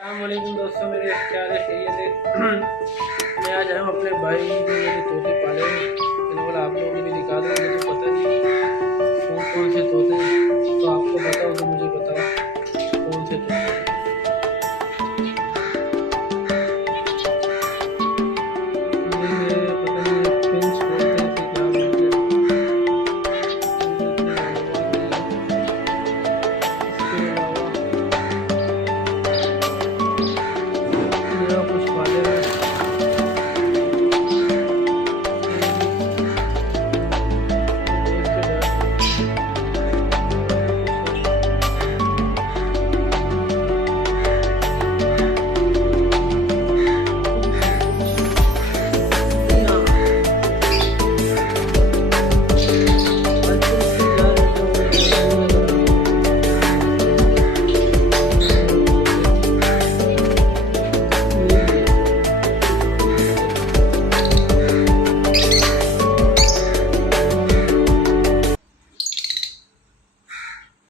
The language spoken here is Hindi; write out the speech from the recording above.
अस्सलामुअलैकुम दोस्तों, मेरे क्या हाल है? खैरियत है? मैं आज आया हूँ अपने भाई ने मेरे तोते पाले हैं। मैंने बोला आप लोगों को भी दिखा दो, मुझे पता नहीं कौन कौन से तोते हैं, तो आपको बताओ तो मुझे बताओ।